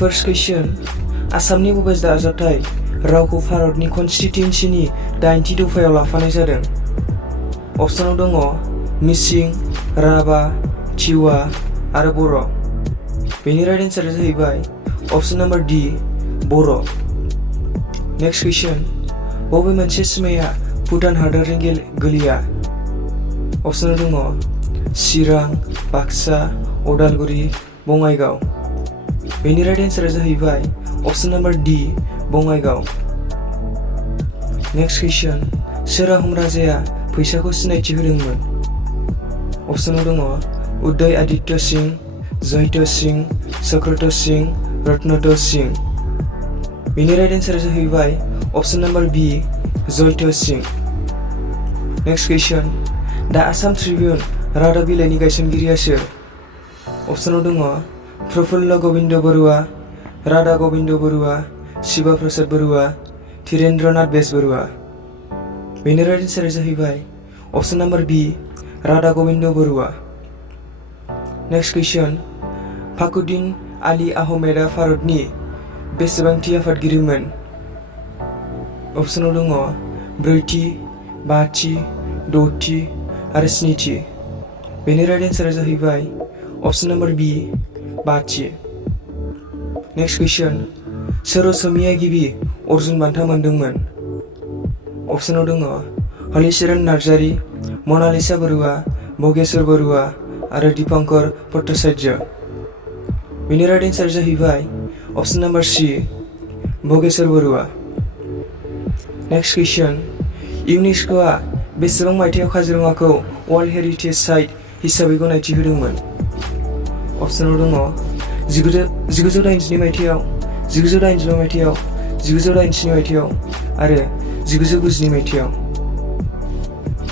First question. आसामनि बबे दाजाबथाय रावखौ भारतनि कनस्टिटिउन्सिनि 80 दफायाव लाफानाय जादों? अपसनाव दङ मिसिं, राभा, तिवा आरो बर'। बेनि राइट एन्सारा जाहैबाय अपसन नाम्बार D बर'। नेक्स्ट कुइसन। बबे मोनसे सिमाया भुटान हादरजों गोलैया? अपसनाव दङ चिरां, बाक्सा, उदालगुरि, बङाइगाव। बेनि राइट एन्सारा जाहैबाय option number D Bongaigaon. Next कुइसन। सोर आहम राजाया फैसाखौ सिनायथि होदोंमोन? अपसनाव दङ उदय आदित्य सिंह, जयित सिंह, चक्रत सिंह, रत्नत सिंह। बेनि राइट एन्सारा जाहैबाय option number B जयित Singh. Next कुइसन। दा आसाम ट्रिब्युन रादाब बिलाइनि गायसनगिरिया सोर? अपसनाव दङ प्रफुल्ल गबिन्द बरुवा, राधा गबिन्द बरुवा, शिवा प्रसाद बरुवा, धीरेन्द्रनाथ बेजबरुवा। बेनि राइट एन्सारा जाहैबाय option number B Radha Gobinda Baruah. Next question. Fakhruddin Ali आहमेदआ भारतनि बेसेबांथि आफादगिरिमोन? अपसनाव दङ 4थि, 5थि, 6थि आरो 7थि। बेनि राइट एन्सारा जाहैबाय अपसन नाम्बार B 5थि। नेक्स्ट कुइसन। सोर असमिया गिबि अर्जुन बान्था मोनदोंमोन? अपसनाव दङ हलिचरन नार्जारी, मनालिसा बरुवा, भगेश्वर बरुवा आरो दीपंकर भट्टाचार्य। बेनि राइट एन्सारा जाहैबाय option number C Bhageshwar Baruah. Next कुइसन। इउनेस्क'आ बेसेबां मायथाइयाव काजिरङाखौ वर्ल्ड हेरिटेज साइट हिसाबै गनायथि होदोंमोन? अपसनाव दङ 1982 मायथाइयाव, 1985 मायथाइयाव, 1987 मायथाइयाव आरो 1992 मायथाइयाव।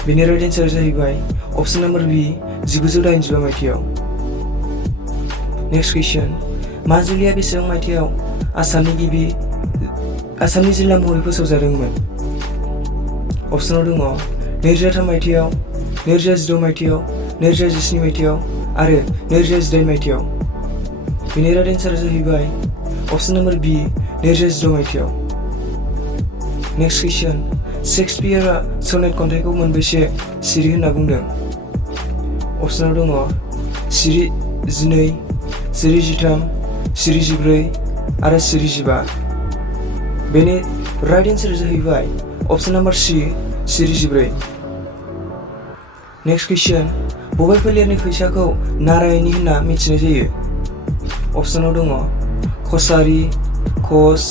बेनि राइट एन्सारा जाहैबाय अपसन नाम्बार B 1985 मायथाइयाव। नेक्स्ट कुइसन। माजुलिया बेसेबां मायथाइयाव आसामनि जिल्ला महरै फोसावजादोंमोन? अपसनाव दङ 2003 मायथाइयाव, 2016 मायथाइयाव, 2017 मायथाइयाव आरो 2018 मायथाइयाव। बेनि राइट एन्सारा जाहैबाय अपसन नाम्बार B 2016 मायथाइयाव। नेक्स्ट कुइसन। शेक्सपियारआ सनेट खन्थाइखौ मोनबेसे सिरि होनना बुंदों? अपसनाव दङ सिरि 12, सिरि 13, सिरि 14 आरो सिरि 15। बेनि राइट एन्सारा जाहैबाय अपसन नाम्बार C सिरि 14। नेक्स्ट कुइसन। बबे फोलेरनि फैसाखौ नारायणी होनना मिथिनाय जायो? अपसनाव दङ कसारी, कच,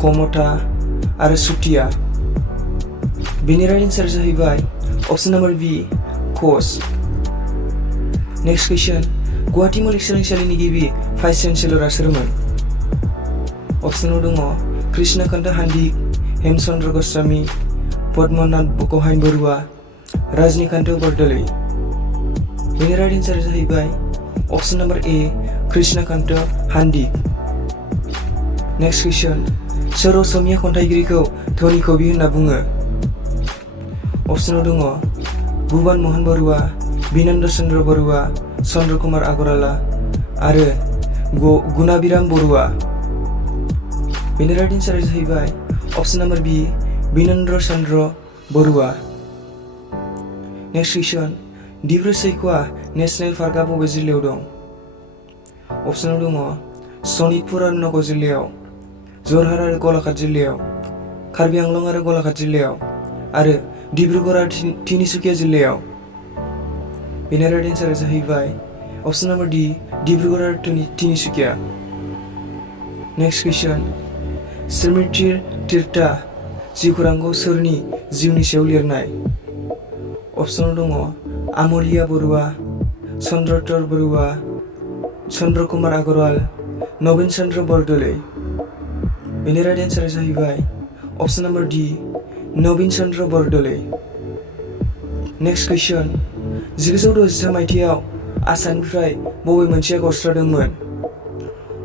कमथा आरो सुतिया। बेनि राइट एन्सारा जाहैबाय अपसन नाम्बार B कच। नेक्स्ट कुइसन। गुवाहाटी मुलुगसोलोंसालिनि गिबि भाइस चेन्सेलरआ सोरमोन? अपसनाव दङ कृष्णकान्त हान्दिक, हेमचन्द्र गस्वामी, पद्मनाथ गहाइन बरुवा, रजनीकान्त बरदलै। बेनि राइट एन्सारा जाहैबाय option number A Krishnakant हान्दिक। Next कुइसन। सोर असमिया खन्थाइगिरिखौ धनी कवि होनना बुङो? अपसनाव दङ भुवन मोहन बरुवा, बिनन्द चन्द्र बरुवा, चन्द्र कुमार आगराला आरो गुणाबिराम बरुवा। बेनि राइट एन्सारा जाहैबाय option number B Binandra Chandra Baruah. Next question. Dibru Saikhowa national पार्कआ बबे जिल्लायाव दं? अपसनाव दङ सनितपुर आरो नगाव जिल्लायाव, जरहाट आरो गलाघाट जिल्लायाव, कार्बि आंलं आरो गलाघाट जिल्लायाव आरो डिब्रुगड़ आरो तिनिसुकिया जिल्लायाव। बेनि राइट एन्सारा जाहैबाय अपसन नाम्बार D डिब्रुगड़ आरो तिनिसुकिया। नेक्स्ट कुइसन। स्मृति तीर्था जिउखौरांखौ सोरनि जिउनि सायाव लिरनाय? अपसनाव दङ आमलिया बरुवा, चन्द्रतर बरुवा, चन्द्र कुमार आगरवाल, नवीन चन्द्र बरदलै। बेनि राइट एन्सारा जाहैबाय अपसन नाम्बार D नवीन चन्द्र बरदलै। नेक्स्ट कुइसन। 1963 मायथाइयाव आसामनिफ्राय बबे मोनसेया गावस्रादोंमोन?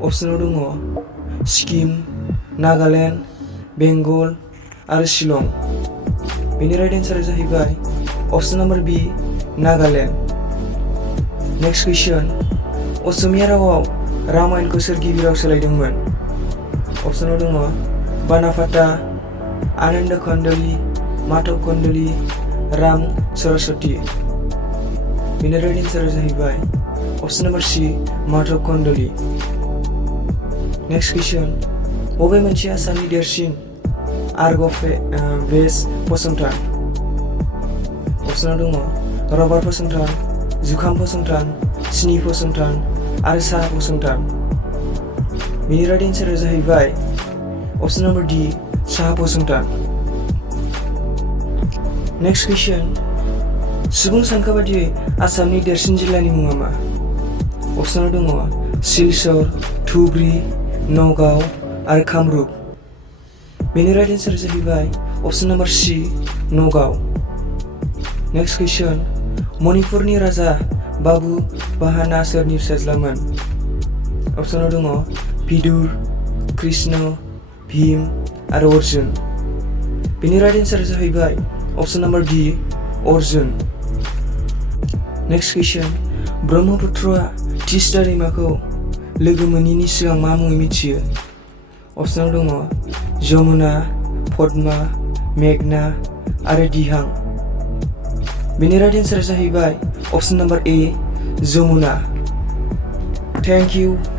अपसनाव दङ सिक्किम, नागालेण्ड, बेंगल आरो शिलं। बेनि राइट एन्सारा जाहैबाय option number B Nagaland. Next कुइसन। असमिया रावाव रामायणखौ सोर गिबि राव सोलायदोंमोन? अपसनाव दङ बानाफाता, आनन्द कन्दली, माधव कन्दली, राम सरस्वती। बेनि राइट एन्सारा जाहैबाय अपसन नम्बर सि माधव कन्दली। नेक्स्ट कुइसन, बबे मोनसे आसामनि देरसिन आर्ग'भेज फसंथान? अपसनाव दङ रबार फसंथान, जुखाम फसंथान, सिनि फसंथान आरो साहा फसंथान। बेनि राइट एन्सारा जाहैबाय अपसन नम्बर डि साहा फसंथान। नेक्स्ट कुइसन, सुबुं सानखो बादियै आसामनि देरसिन जिल्लानि मुङा मा? अपसनाव दङ सिलचर, धुबरी, नगाव आरो कामरुप। बेनि राइट एन्सारा जाहैबाय अपसन नम्बर सि नगाव। नेक्स्ट कुइसन, मणिपुरनि राजा बाबु बाहाना सोरनि फिसाज्लामोन? अपसनाव दङ भिदुर, कृष्ण, भीम आरो अर्जुन। बेनि राइट एन्सारा जाहैबाय option number D Arjun. Next कुइसन, ब्रह्मपुत्रआ तिस्ता दैमाखौ लोगो मोनैनि सिगां मा मुङै मिथियो? अपसनाव दङ जमुना, पद्मा, मेघना आरो दिहां। बेनि राइट एन्सारा जाहैबाय option number A Jamuna. Thank U.